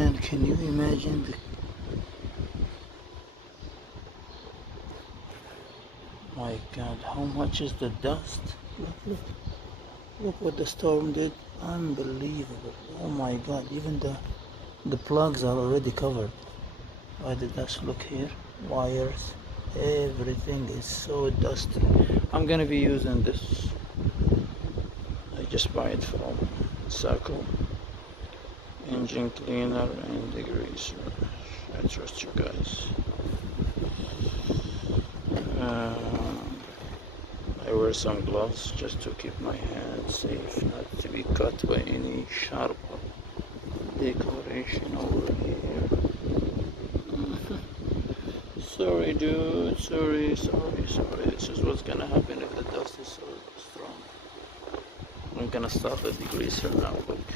man, can you imagine my God, how much is the dust? Look what the storm did. Unbelievable. Oh my God, even the plugs are already covered by the dust. Look here, wires, everything is so dusty. I'm gonna be using this. I just buy it from Circle. Engine cleaner and degrease. I trust you guys. I wear some gloves just to keep my hands safe, not to be cut by any sharp decoration over here. Sorry dude, sorry. This is what's gonna happen if the dust is so strong. I'm gonna start the degreaser now, quick.